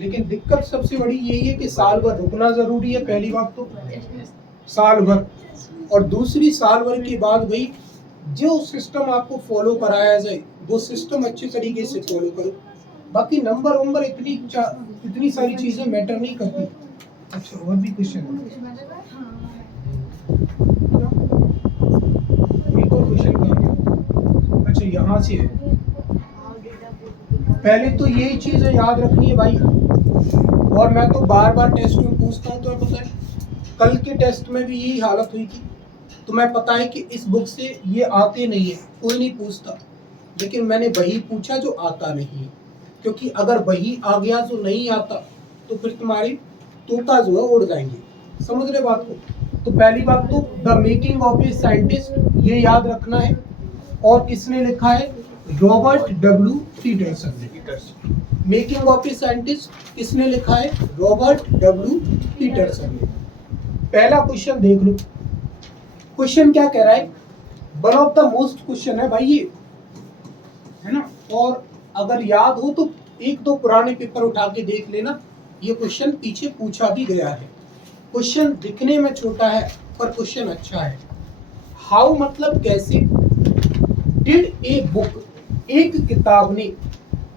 लेकिन दिक्कत सबसे बड़ी यही है कि साल भर रुकना जरूरी है, पहली बात तो साल भर, और दूसरी साल भर के बाद भाई जो सिस्टम आपको फॉलो कराया जाए वो सिस्टम अच्छे तरीके से फॉलो करो। बाकी नंबर वंबर इतनी सारी चीजें मैटर नहीं करती। अच्छा, और भी क्वेश्चन एक और क्वेश्चन कहाँ गया? अच्छा, यहाँ से है। पहले तो यही चीजें याद रखनी है भाई, और मैं तो बार बार टेस्ट में पूछता हूँ, तुम्हें पता है कल के टेस्ट में भी यही हालत हुई थी। तुम्हें पता है कि इस बुक से ये आते नहीं है, कोई नहीं पूछता, लेकिन मैंने वही पूछा जो आता नहीं है, क्योंकि अगर वही आ गया जो नहीं आता तो फिर तुम्हारी तोता जो है उड़ जाएंगे। समझ रहे बात को? तो पहली बात तो the making of a scientist ये याद रखना है, और किसने लिखा है? रॉबर्ट डब्ल्यू पीटरसन ने। मेकिंग ऑफ ए साइंटिस्ट किसने लिखा है? रॉबर्ट डब्ल्यू पीटरसन ने। पहला क्वेश्चन देख लो, क्वेश्चन क्या कह रहा है? One of the most question है भाई ये, है ना? और अगर याद हो तो एक दो पुराने पेपर उठा के देख लेना, ये क्वेश्चन पीछे पूछा भी गया है। क्वेश्चन दिखने में छोटा है पर क्वेश्चन अच्छा है। हाउ मतलब कैसे, डिड ए बुक एक किताब ने,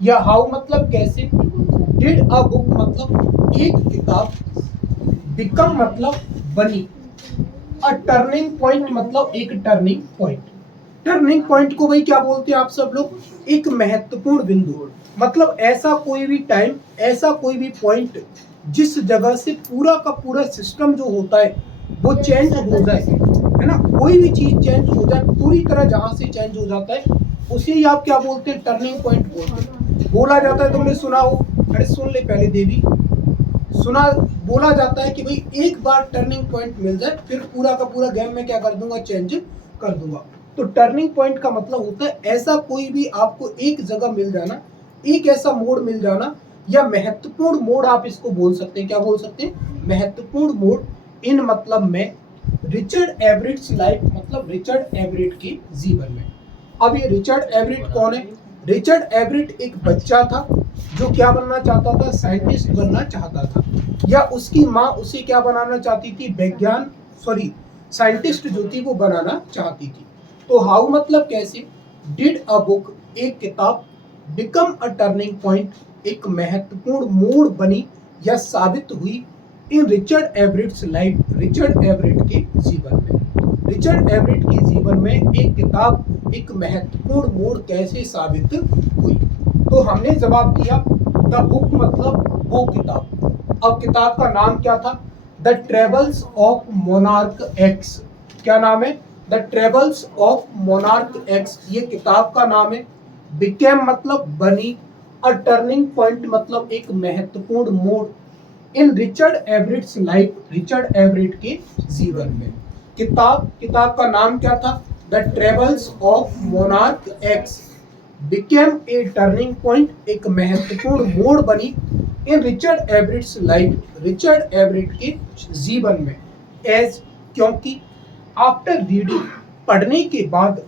या हाउ मतलब कैसे, डिड अ बुक मतलब एक किताब, बिकम मतलब बनी, अ टर्निंग पॉइंट मतलब एक टर्निंग पॉइंट। टर्निंग पॉइंट को भाई क्या बोलते हैं आप सब लोग? एक महत्वपूर्ण बिंदु, मतलब ऐसा कोई भी टाइम, ऐसा कोई भी पॉइंट जिस जगह से पूरा का पूरा सिस्टम जो होता है वो चेंज हो जाए, है ना? कोई भी चीज चेंज हो जाए पूरी तरह, जहां से चेंज हो जाता है उसे ही आप क्या बोलते हैं? टर्निंग पॉइंट बोलते हैं। बोला जाता है, तुमने सुना हो, अरे सुन ले पहले देवी, सुना, बोला जाता है कि भाई एक बार टर्निंग पॉइंट मिल जाए फिर पूरा का पूरा गेम में क्या कर दूंगा? चेंज कर दूंगा। तो टर्निंग पॉइंट का मतलब होता है ऐसा कोई भी आपको एक जगह मिल जाना, एक ऐसा मोड़ मिल जाना, या महत्वपूर्ण मोड़ आप इसको बोल सकते हैं। क्या बोल सकते हैं? महत्वपूर्ण मोड़। इन मतलब में रिचर्ड एवरेट्स लाइफ, मतलब रिचर्ड एवरेट के जीवन में। अब ये रिचर्ड एवरेट कौन है? रिचर्ड एवरेट एक बच्चा था जो क्या बनना चाहता था? साइंटिस्ट बनना चाहता था, या उसकी माँ उसे क्या बनाना चाहती थी? साइंटिस्ट जो थी वो बनाना चाहती थी। तो हाउ मतलब कैसे, डिड अ बुक एक किताब, बिकम अ टर्निंग पॉइंट एक महत्वपूर्ण मोड़ बनी या साबित हुई, इन रिचर्ड एवरेट्स लाइफ, रिचर्ड एवरेट के जीवन में। रिचर्ड एवरेट के जीवन में एक किताब एक महत्वपूर्ण मोड़ कैसे साबित हुई? तो हमने जवाब दिया द बुक मतलब वो किताब। अब किताब का नाम क्या था? The travels of monarch x. क्या नाम है? The travels of monarch x, ये किताब का नाम है। बिकेम मतलब बनी, अ टर्निंग पॉइंट मतलब एक महत्वपूर्ण मोड़, इन रिचर्ड एवरेट्स लाइफ, रिचर्ड एवरेट के जीवन में। किताब का नाम क्या था? The travels of monarch x became a turning point, एक महत्वपूर्ण मोड़ बनी, इन रिचर्ड एवरेट्स लाइफ, रिचर्ड एवरेट के जीवन में। एज क्योंकि, आफ्टर रीडिंग पढ़ने के बाद,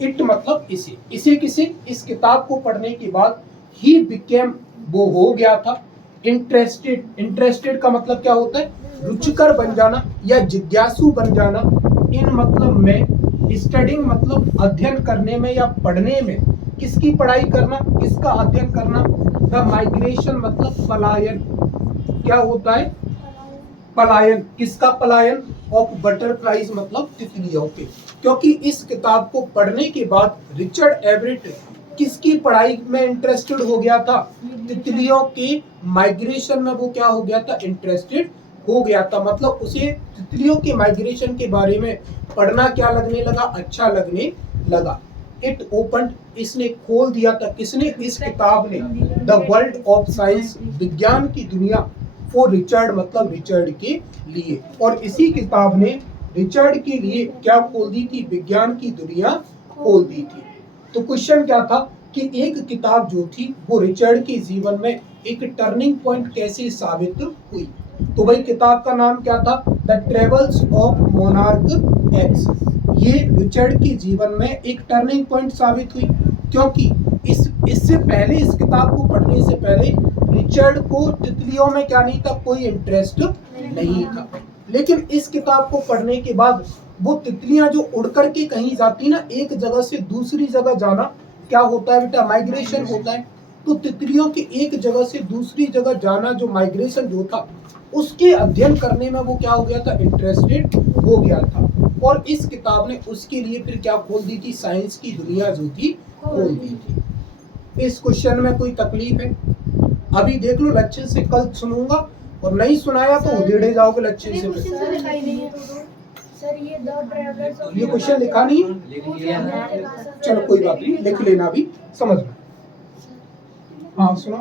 इट मतलब इसे किसे? इस किताब को पढ़ने के बाद, ही बिकेम वो हो गया था, इंटरेस्टेड का मतलब क्या होता है? रुचिकर बन जाना या जिज्ञासु बन जाना। इन मतलब में, स्टडिंग मतलब अध्ययन करने में या पढ़ने में। किसकी पढ़ाई करना? किसका अध्ययन करना? द माइग्रेशन मतलब पलायन। क्या होता है? पलायन। किसका पलायन? ऑफ बटरफ्लाइज मतलब तितलियों के। क्योंकि इस किताब को पढ़ने के बाद रिचर्ड एवरेट किसकी पढ़ाई में इंटरेस्टेड हो गया था? तितलियों के माइग्रेशन में वो क्या हो गया था? इंटरेस्टेड हो गया था। मतलब उसे तितलियों के माइग्रेशन के बारे में पढ़ना क्या लगने लगा? अच्छा लगने लगा। इट ओपन, इसने खोल दिया था। किसने? इस किताब ने। द वर्ल्ड ऑफ साइंस, विज्ञान की दुनिया, फॉर रिचर्ड मतलब रिचर्ड के लिए। और इसी किताब ने रिचर्ड के लिए क्या खोल दी थी? विज्ञान की दुनिया खोल दी थी। तो क्वेश्चन क्या था कि एक किताब जो थी वो रिचर्ड के जीवन में एक टर्निंग पॉइंट कैसे साबित हुई? तो भाई किताब का नाम क्या था? The travels of monarch x. ये रिचर्ड के जीवन में एक टर्निंग पॉइंट साबित हुई, क्योंकि इससे पहले, इस किताब को पढ़ने से पहले रिचर्ड को तितलियों में क्या नहीं था, कोई इंटरेस्ट नहीं था। लेकिन इस किताब को पढ़ने के बाद वो तितलियां जो उड़ करके कहीं जाती ना, एक जगह से दूसरी जगह जाना क्या होता है बेटा, माइग्रेशन होता है। तो तितलियों के एक जगह से दूसरी जगह जाना, जो माइग्रेशन जो था, उसके अध्ययन करने में वो क्या हो गया था, इंटरेस्टेड हो गया था। और इस किताब ने उसके लिए फिर क्या खोल दी थी, साइंस की दुनिया जो थी खोल दी थी। इस क्वेश्चन में कोई तकलीफ है? अभी देख लो, लक्षण से कल सुनूंगा, और नहीं सुनाया तो उधेड़े जाओगे लक्षण से। सर ये द ट्रैवलर्स ऑफ ये क्वेश्चन लिखा नहीं है, चलो कोई बात नहीं, लिख लेना भी, समझ में। हाँ सुनो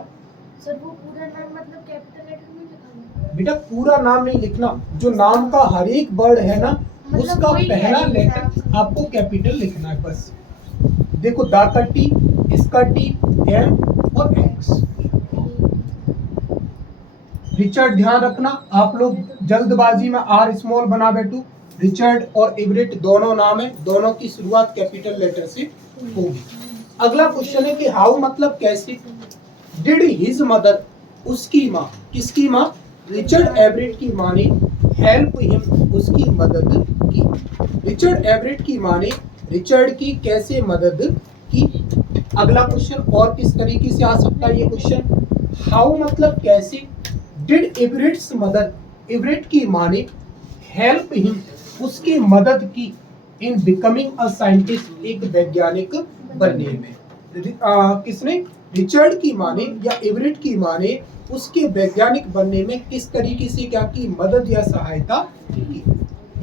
सर, वो पूरा नाम मतलब कैपिटल लेटर में लिखा है बेटा, पूरा नाम नहीं लिखना, जो नाम का हर एक वर्ड है ना, उसका पहला लेटर आपको कैपिटल लिखना है बस। देखो, दा का टी, इसका टी, एम और एक्स। रिचर्ड, ध्यान रखना आप लोग जल्दबाजी में आर स्मॉल बना बैठो। रिचर्ड और एवरेट दोनों नाम है, दोनों की शुरुआत कैपिटल लेटर से होगी। अगला क्वेश्चन है कि हाउ मतलब कैसे। डिड हिज मदर, उसकी माँ, किसकी माँ, रिचर्ड एवरेट की माँ ने हेल्प हिम, उसकी मदद की। रिचर्ड एवरेट की माँ ने रिचर्ड की कैसे मदद की। अगला क्वेश्चन और किस तरीके से आ सकता है ये क्वेश्चन, हाउ मतलब कैसे। डिड एवरेट्स मदर, एवरेट की माँ ने हेल्प हिम, उसकी मदद की, इन बिकमिंग अ साइंटिस्ट, एक वैज्ञानिक बनने में। किसने, रिचर्ड की माँ ने या एवरेट की माँ ने उसके वैज्ञानिक बनने में किस तरीके से क्या की, मदद या सहायता की।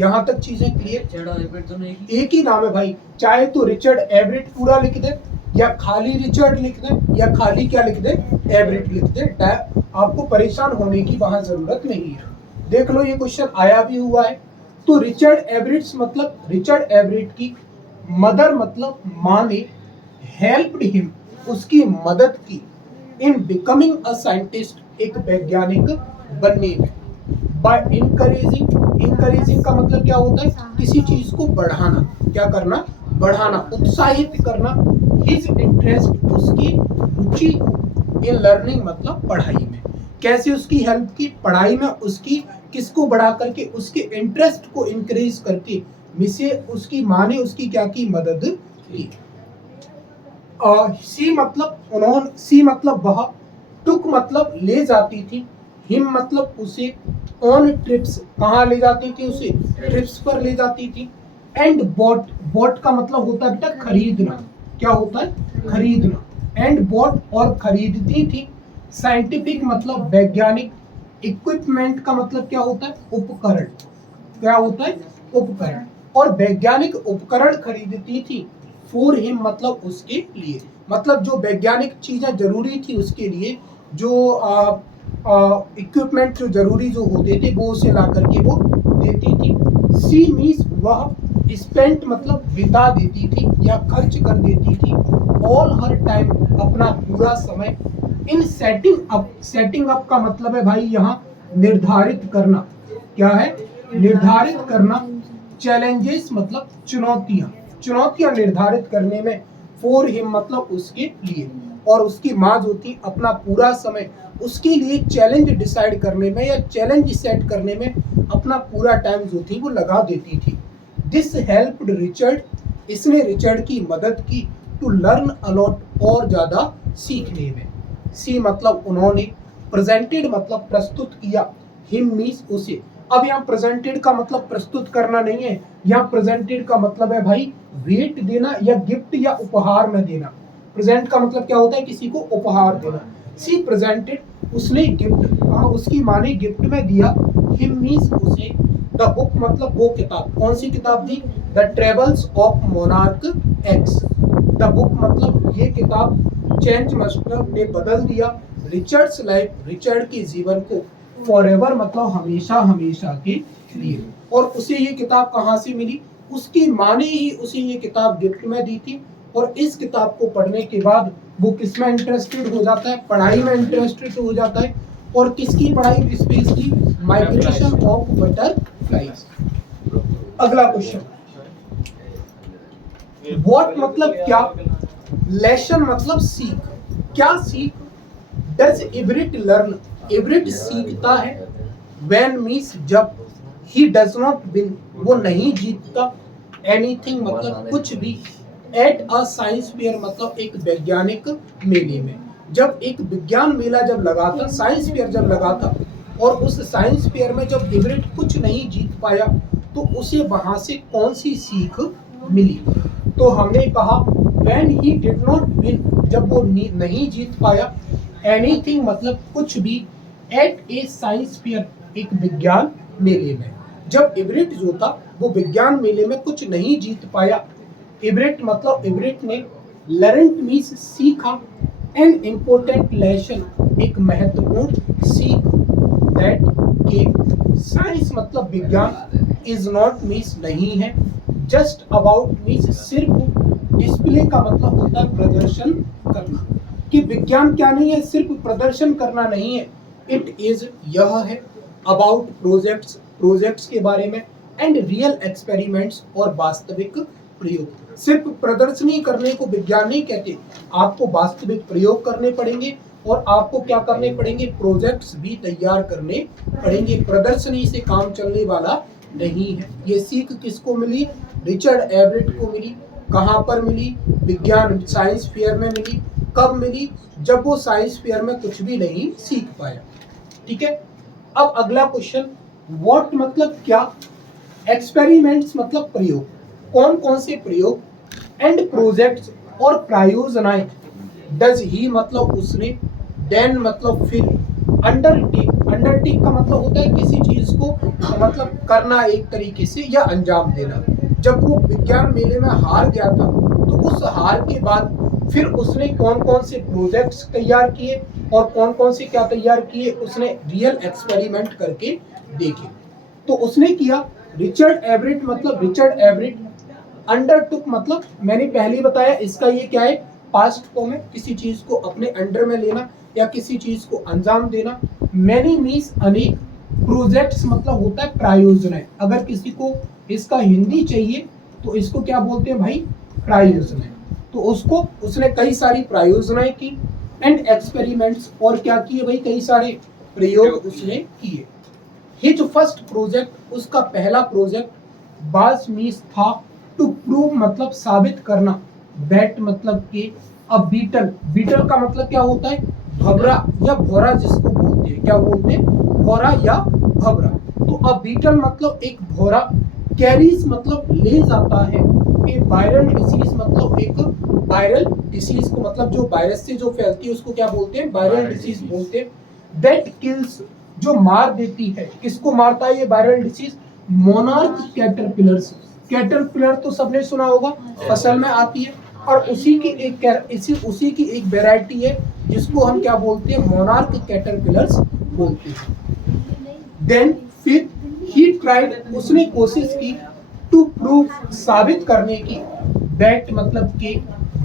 यहाँ तक चीजें क्लियर। एक ही नाम है भाई, चाहे तो रिचर्ड एवरेट पूरा लिख दे, या खाली रिचर्ड लिख दे, या खाली क्या लिख दे, एवरेट लिख दे। आपको परेशान होने की वहां जरूरत नहीं है। देख लो, ये क्वेश्चन आया भी हुआ है। तो रिचर्ड एवरेट्स मतलब रिचर्ड एवरेट की मदर मतलब माँ ने हेल्प्ड हिम, उसकी मदद की, इन बिकमिंग अ साइंटिस्ट, एक वैज्ञानिक बनने में। बाय इनकरेजिंग, इनकरेजिंग का मतलब क्या होता है, किसी चीज को बढ़ाना, क्या करना, बढ़ाना, उत्साहित करना। हिज इंटरेस्ट, उसकी रुचि को, इन लर्निंग मतलब पढ़ाई में। कैसे उसकी हेल्प की, पढ़ाई में उसकी किसको बढ़ा करके, उसके इंटरेस्ट को इंक्रीज करके, मिसे उसकी माँ ने उसकी क्या की, मदद की। सी मतलब उन्होंने, सी मतलब वह, टुक मतलब ले जाती थी, हिम मतलब उसे, ऑन ट्रिप्स कहाँ ले जाती थी उसे, ट्रिप्स पर ले जाती थी। एंड बॉट, बॉट का मतलब होता है बेटा खरीदना, क्या होता है, खरीदना। एंड बॉट और खरीदती थी। साइंटिफिक मतलब वैज्ञानिक। इक्विपमेंट का मतलब क्या होता है, उपकरण, क्या होता है, उपकरण। और वैज्ञानिक उपकरण खरीदती थी। फॉर हिम मतलब उसके लिए, मतलब जो वैज्ञानिक चीजें जरूरी थी उसके लिए, जो इक्विपमेंट जो जरूरी जो होते थे वो उसे ला करके वो देती थी। सी मीन्स वह, स्पेंट मतलब बिता देती थी या खर्च कर देती थी। ऑल हर टाइम, अपना पूरा समय। In setting up, setting up का मतलब है भाई यहाँ निर्धारित करना, क्या है, निर्धारित करना। चैलेंजेस मतलब चुनौतियां, चुनौतियां निर्धारित करने में। फॉर हिम मतलब उसके लिए। और उसकी माँ जो थी अपना पूरा समय उसके लिए चैलेंज डिसाइड करने में या चैलेंज सेट करने में अपना पूरा टाइम जो थी वो लगा देती थी। दिस हेल्प्ड रिचर्ड, इसने रिचर्ड की मदद की, टू लर्न अलॉट, और ज्यादा सीखने में। सी मतलब उन्होंने, प्रेजेंटेड मतलब प्रस्तुत किया, हिम मीन्स उसे। अब यहाँ प्रेजेंटेड का मतलब प्रस्तुत करना नहीं है, यहाँ प्रेजेंटेड का मतलब है भाई भेंट देना या गिफ्ट या उपहार में देना। प्रेजेंट का मतलब क्या होता है, किसी को उपहार देना। सी प्रेजेंटेड, उसने गिफ्ट, उसकी माँ ने गिफ्ट में दिया, हिम मीन्स उसे। द बुक मतलब वो किताब, कौन सी किताब थी, the travels of monarch x. The book मतलब ये किताब, चेंज मतलब ने बदल दिया, रिचर्ड्स लाइफ, रिचर्ड के जीवन को, फॉरएवर मतलब हमेशा हमेशा के लिए। और उसे ये किताब कहाँ से मिली, उसकी माँ ने ही उसे ये किताब गिफ्ट में दी थी। और इस किताब को पढ़ने के बाद वो किसमें इंटरेस्टेड हो जाता है, पढ़ाई में इंटरेस्टेड हो जाता है। और किसकी पढ़ाई, स्पेशली माइग्रेशन ऑफ बटरफ्लाइज। अगला क्वेश्चन, व्हाट मतलब क्या, लेसन मतलब सीख, क्या सीख। डज एवरेट लर्न, एवरेट सीखता है, व्हेन मीन्स जब, ही डज नॉट विन वो नहीं जीतता, एनीथिंग मतलब कुछ भी, एट अ साइंस फेयर मतलब एक वैज्ञानिक मेले में। जब एक विज्ञान मेला जब लगा था, साइंस फेयर जब लगा था, और उस साइंस फेयर में जब एवरेट कुछ नहीं जीत पाया, तो उसे वहां से कौन सी सीख मिली? तो हमने कहा when he did not win, जब वो नहीं जीत पाया, एनीथिंग मतलब कुछ भी, एट ए साइंस फेयर एक विज्ञान मेले में। जब एवरेट जो था वो विज्ञान मेले में कुछ नहीं जीत पाया, एवरेट मतलब एवरेट ने लर्न मीन्स सीखा, एन इम्पोर्टेंट लेसन एक महत्वपूर्ण सीख, दैट के साइंस मतलब विज्ञान, इज नॉट मीन्स नहीं है, जस्ट अबाउट मीन्स सिर्फ, डिस्प्ले का मतलब होता है प्रदर्शन करना, कि विज्ञान क्या नहीं है, सिर्फ प्रदर्शन करना नहीं है, इट इज यह है, अबाउट प्रोजेक्ट्स प्रोजेक्ट्स के बारे में, एंड रियल एक्सपेरिमेंट्स और वास्तविक प्रयोग। सिर्फ प्रदर्शनी करने को विज्ञान नहीं कहते, आपको वास्तविक प्रयोग करने पड़ेंगे, और आपको क्या करने पड़ेंगे, प्रोजेक्ट्स भी तैयार करने पड़ेंगे, प्रदर्शनी से काम चलने वाला नहीं है। ये सीख किसको मिली? रिचर्ड एवरेट को मिली। कहाँ पर मिली? विज्ञान साइंस फेयर में मिली। कब मिली? जब वो साइंस फेयर में कुछ भी नहीं सीख पाया। ठीक है, अब अगला क्वेश्चन, व्हाट मतलब क्या, एक्सपेरिमेंट्स मतलब प्रयोग, कौन कौन से प्रयोग, एंड प्रोजेक्ट्स और प्रायोजनाएं, डज ही मतलब उसने, देन मतलब फिर, अंडरटेक, अंडरटेक का मतलब होता है किसी चीज को मतलब करना एक तरीके से या अंजाम देना। जब वो विज्ञान मेले में हार गया था, तो उस हार के बाद फिर उसने कौन कौन से प्रोजेक्ट्स तैयार किए, और कौन कौन से क्या तैयार किए, उसने रियल एक्सपेरिमेंट करके देखे। तो उसने किया, रिचर्ड एवरेट मतलब रिचर्ड एवरेट, अंडरटुक मतलब मैंने पहले ही बताया इसका ये क्या है, पास्ट फॉर्म है, किसी चीज को अपने अंडर में लेना या किसी चीज को अंजाम देना। मैनी मीन्स अनेक, प्रोजेक्ट्स मतलब होता है प्रायोजनाएं। अगर किसी को इसका हिंदी चाहिए तो इसको क्या बोलते हैं भाई, प्रायोजनाएं। तो उसको उसने कई सारी प्रायोजनाएं की, एंड एक्सपेरिमेंट्स और क्या किए भाई, कई सारे प्रयोग उसने किए। हिज फर्स्ट प्रोजेक्ट, उसका पहला प्रोजेक्ट बाज मीन्स था, टू प्रूव मतलब साबित करना, दैट मतलब कि अ बीटल, बीटल का मतलब क्या होता है, भवरा या भौरा जिसको बोलते हैं, क्या बोलते हैं, भौरा या भवरा। तो अ बीटल मतलब एक भौरा, कैरीज मतलब ले जाता है, ए वायरल डिसीज मतलब एक वायरल डिसीज को, मतलब जो वायरस से जो फैलती है उसको क्या बोलते हैं, वायरल डिसीज बोलते हैं, दैट किल्स जो मार देती है, किसको मारता है ये viral disease, monarch caterpillars. Caterpillar तो सबने सुना होगा, फसल में आती है, और उसी की एक वैरायटी है जिसको हम क्या बोलते हैं, मोनार्क कैटरपिलर्स बोलते हैं। देन फिर ही ट्राइड, उसने कोशिश की, टू प्रूव साबित करने की, दैट मतलब के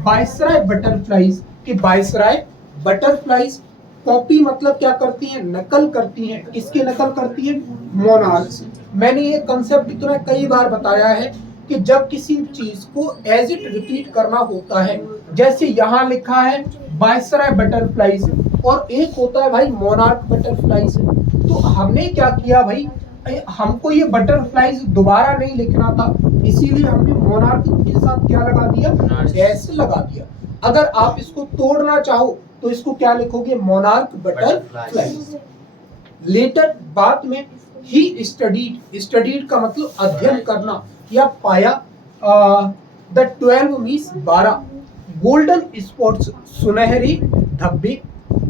वायसराय बटरफ्लाइज, के वायसराय बटरफ्लाइज कॉपी मतलब क्या करती हैं, नकल करती हैं, किसके नकल करती हैं, मोनार्क्स। मैंने ये कंसेप्ट इतना कई बार बताया है कि जब किसी चीज को एज इट रिपीट करना होता है, जैसे यहाँ लिखा है वायसराय बटरफ्लाइज, और एक होता है भाई मोनार्क बटरफ्लाइज, तो हमने क्या किया भाई, हमको ये बटरफ्लाइज दोबारा नहीं लिखना था, इसीलिए हमने मोनार्क के साथ क्या लगा दिया, एस लगा दिया। अगर आप इसको तोड़ना चाहो तो इसको क्या लिखोगे, मोनार्क बटरफ्लाइज। लेटर बाद में, ही स्टडीड, स्टडीड का मतलब अध्ययन करना या पाया, द 12 मीन्स 12, गोल्डन स्पॉट्स सुनहरे धब्बे,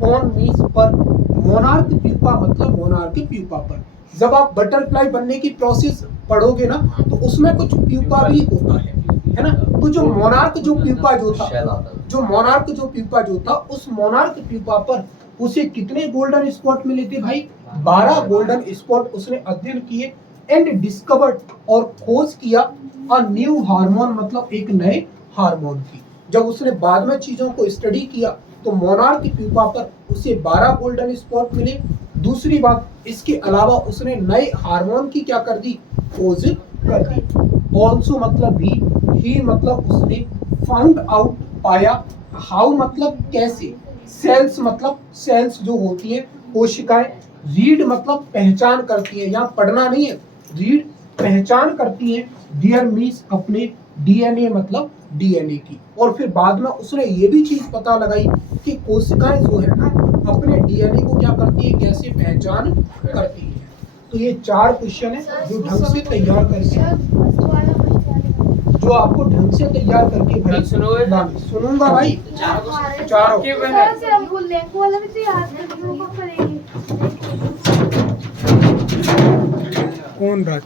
ऑन मीन्स पर, मोनार्क प्यूपा मतलब मोनार्क प्यूपा पर। जब आप बटरफ्लाई बनने की प्रोसेस पढ़ोगे ना, तो उसमें कुछ प्यूपा भी होता है ना। तो जो मोनार्क जो प्यूपा जो था, जो मोनार्क जो प्यूपा जो था, उस मोनार्क प्यूपा पर उसे कितने गोल्डन स्पॉट मिले थे भाई, 12 गोल्डन स्पॉट उसने अध्ययन किए, एंड डिस्कवर्ड और खोज किया, अ न्यू हार्मोन मतलब एक नए हार्मोन की। जब उसने बाद में चीजों को स्टडी किया तो मोनार्क प्यूपा पर उसे 12 गोल्डन स्पॉट मिले। दूसरी बात, इसके अलावा उसने नए हार्मोन की क्या कर दी, खोज कर दी। ऑल्सो मतलब भी, ही मतलब उसने, फाउंड आउट पाया, हाउ मतलब कैसे, सेल्स मतलब सेल्स जो होती है कोशिकाएं, रीड मतलब पहचान करती है, यहाँ पढ़ना नहीं है, रीड पहचान करती है, डियर मीन्स अपने, डीएनए मतलब डीएनए की। और फिर बाद में उसने ये भी चीज पता लगाई कि कोशिकाएं जो है ना अपने डीएनए को क्या करती है, कैसे पहचान करती है। तो ये 4 क्वेश्चन है जो ढंग से तैयार करके, सर फर्स्ट वाला फर्स्ट वाला जो आपको ढंग से तैयार करके भाई सुनोगे? सुनूंगा भाई। चारों सर हमको लेको वाला भी तो याद करने को पड़ेगी। कौन राज